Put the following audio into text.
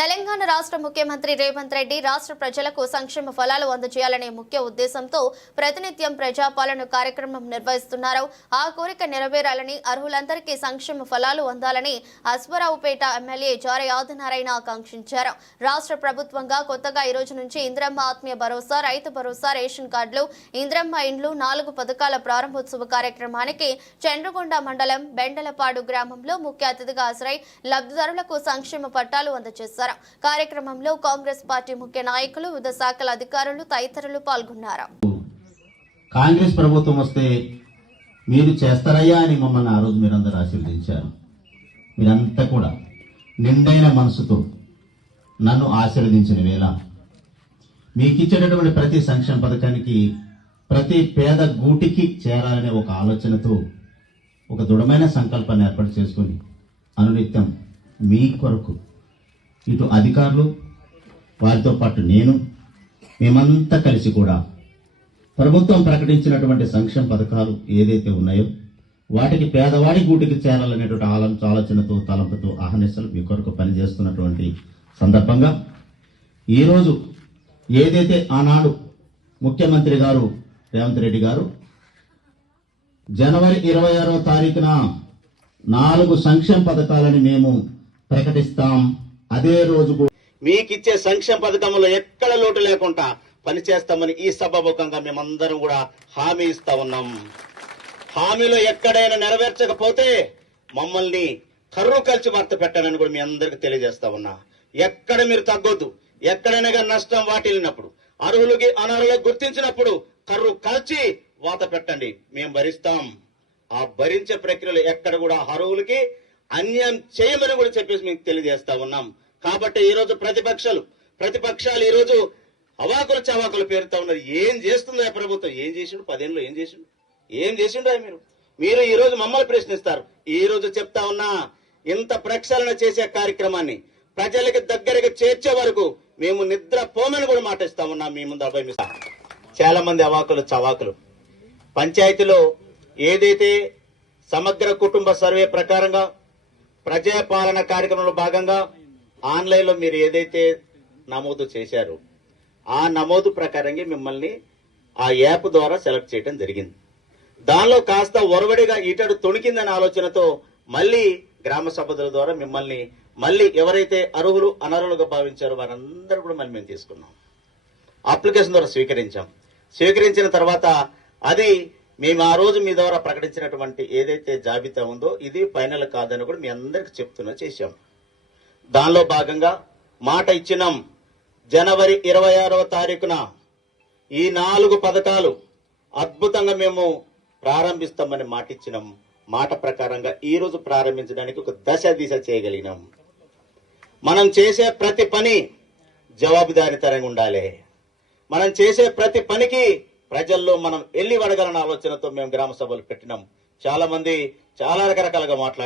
తెలంగాణ రాష్ట్ర ముఖ్యమంత్రి రేవంత్ రెడ్డి రాష్ట్ర ప్రజలకు సంక్షేమ ఫలాలు అందజేయాలనే ముఖ్య ఉద్దేశంతో ప్రతినిత్యం ప్రజాపాలన కార్యక్రమం నిర్వహిస్తున్నారు. ఆ కోరిక నెరవేరాలని అర్హులందరికీ సంక్షేమ ఫలాలు అందాలని అశ్వరావుపేట ఎమ్మెల్యే జారే ఆదినారాయణ ఆకాంక్షించారు. రాష్ట్ర ప్రభుత్వంగా కొత్తగా ఈ రోజు నుంచి ఇంద్రమ్మ ఆత్మీయ భరోసా రైతు భరోసా రేషన్ కార్డులు ఇంద్రమ్మ ఇండ్లు నాలుగు పథకాల ప్రారంభోత్సవ కార్యక్రమానికి చండ్రగొండ మండలం బెండలపాడు గ్రామంలో ముఖ్య అతిథిగా హాజరై లబ్ధిదారులకు సంక్షేమ పట్టాలు అందజేశారు. కార్యక్రమంలో కాంగ్రెస్ పార్టీ ముఖ్య నాయకులు వివిధ శాఖల అధికారులు తదితరులు పాల్గొన్నారు. కాంగ్రెస్ ప్రభుత్వం వస్తే మీరు చేస్తారయ్యా అని మమ్మల్ని ఆ రోజు మీరందరూ ఆశీర్వదించారు. మీరంతా కూడా నిండైన మనసుతో నన్ను ఆశీర్వదించిన వేళ మీకు ఇచ్చేటటువంటి ప్రతి సంక్షేమ పథకానికి ప్రతి పేద గూటికి చేరాలనే ఒక ఆలోచనతో ఒక దృఢమైన సంకల్పాన్ని ఏర్పాటు చేసుకొని అనునిత్యం మీ కొరకు ఇటు అధికారులు వారితో పాటు నేను మేమంతా కలిసి కూడా ప్రభుత్వం ప్రకటించినటువంటి సంక్షేమ పథకాలు ఏదైతే ఉన్నాయో వాటికి పేదవాడి గూటికి చేరాలనేటువంటి ఆలం ఆలోచనతో తలంపుతో ఆహ్నిస్తలు మీ కొరకు పనిచేస్తున్నటువంటి సందర్భంగా ఈరోజు ఏదైతే ఆనాడు ముఖ్యమంత్రి గారు రేవంత్ రెడ్డి గారు జనవరి ఇరవై ఆరో తారీఖున నాలుగు సంక్షేమ పథకాలని మేము ప్రకటిస్తాం అదే రోజు మీకిచ్చే సంక్షేమ పథకంలో ఎక్కడ లోటు లేకుండా పనిచేస్తామని ఈ సభాముఖంగా మేమందరం కూడా హామీ ఇస్తా ఉన్నాం. హామీలో ఎక్కడైనా నెరవేర్చకపోతే మమ్మల్ని కర్రు కలిసి వార్త పెట్టాలని కూడా మీ అందరికి తెలియజేస్తా ఉన్నా. ఎక్కడ మీరు తగ్గొద్దు. ఎక్కడైనా నష్టం వాటిల్లినప్పుడు అర్హులకి అనర్హులకు గుర్తించినప్పుడు కర్రు కలిసి వాత పెట్టండి. మేము భరిస్తాం. ఆ భరించే ప్రక్రియలో ఎక్కడ కూడా అర్హులకి అన్యాయం చేయమని కూడా చెప్పేసి మీకు తెలియజేస్తా ఉన్నాం. కాబట్టి ఈరోజు ప్రతిపక్షాలు ప్రతిపక్షాలు ఈరోజు అవాకులు చవాకులు పేరుతా ఉన్నారు. ఏం చేస్తుందో ప్రభుత్వం? ఏం చేసిండు? పదేళ్ళు ఏం చేసిండు? ఏం చేసిండు మీరు? మీరు ఈ రోజు మమ్మల్ని ప్రశ్నిస్తారు. ఈ రోజు చెప్తా ఉన్నా ఇంత ప్రక్షాళన చేసే కార్యక్రమాన్ని ప్రజలకు దగ్గరకు చేర్చే వరకు మేము నిద్ర పోమని కూడా మాటిస్తా ఉన్నాం మీ ముందు అభయమిస్తాం చాలా మంది అవాకులు చవాకులు. పంచాయతీలో ఏదైతే సమగ్ర కుటుంబ సర్వే ప్రకారంగా ప్రజాపాలన కార్యక్రమంలో భాగంగా ఆన్లైన్లో మీరు ఏదైతే నమోదు చేశారో ఆ నమోదు ప్రకారంగా మిమ్మల్ని ఆ యాప్ ద్వారా సెలెక్ట్ చేయడం జరిగింది. దానిలో కాస్త ఒరవడిగా ఈటడు తొణికిందనే ఆలోచనతో మళ్ళీ గ్రామ సభ్యుల ద్వారా మిమ్మల్ని మళ్ళీ ఎవరైతే అర్హులు అనర్హులుగా భావించారో వారందరూ కూడా మళ్ళీ మేము తీసుకున్నాం. అప్లికేషన్ ద్వారా స్వీకరించాం. స్వీకరించిన తర్వాత అది మేము ఆ రోజు మీ ద్వారా ప్రకటించినటువంటి ఏదైతే జాబితా ఉందో ఇది ఫైనల్ కాదని కూడా మీ అందరికి చెప్తున్నా చేశాం. దానిలో భాగంగా మాట ఇచ్చినాం. జనవరి ఇరవై ఆరవ తారీఖున ఈ నాలుగు పథకాలు అద్భుతంగా మేము ప్రారంభిస్తామని మాట ఇచ్చినాం. మాట ప్రకారంగా ఈ రోజు ప్రారంభించడానికి ఒక దశ దిశ చేయగలిగినాం. మనం చేసే ప్రతి పని జవాబుదారీతరంగా ఉండాలి. మనం చేసే ప్రతి పనికి ప్రజల్లో మనం వెళ్ళి వడగలన ఆలోచనతో మేము గ్రామ సభలు పెట్టినాం? చాలా మంది చాలా రకరకాలుగా మాట్లాడి